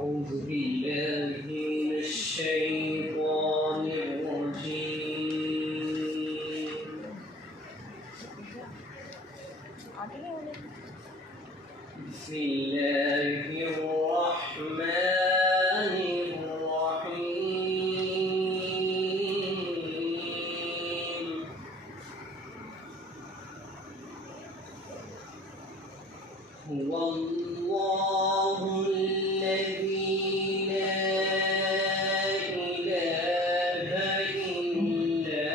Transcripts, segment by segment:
أعوذ بالله من الشيطان الرجيم. بسم الله الرحمن الرحيم. هو الله الذي لا إله إلا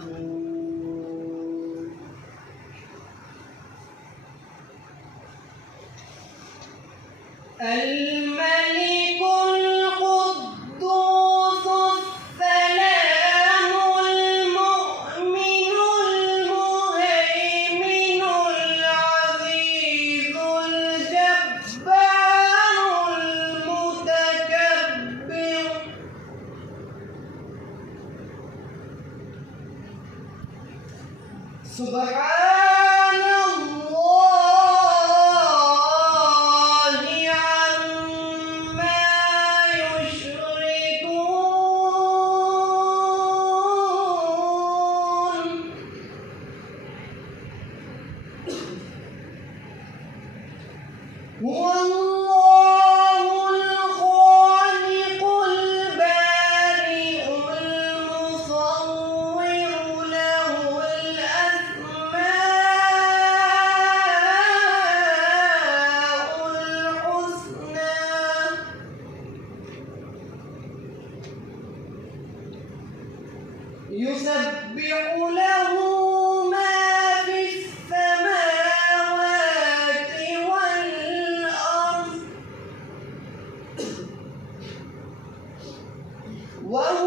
هو الملك القدوس السلام المؤمن المهيمن العزيز الجبار المتكبر سبحان الله عما يشركون. هو الله الخالق البارئ المصور له الأسماء الحسنى يسبح له ما في السماوات والأرض وهو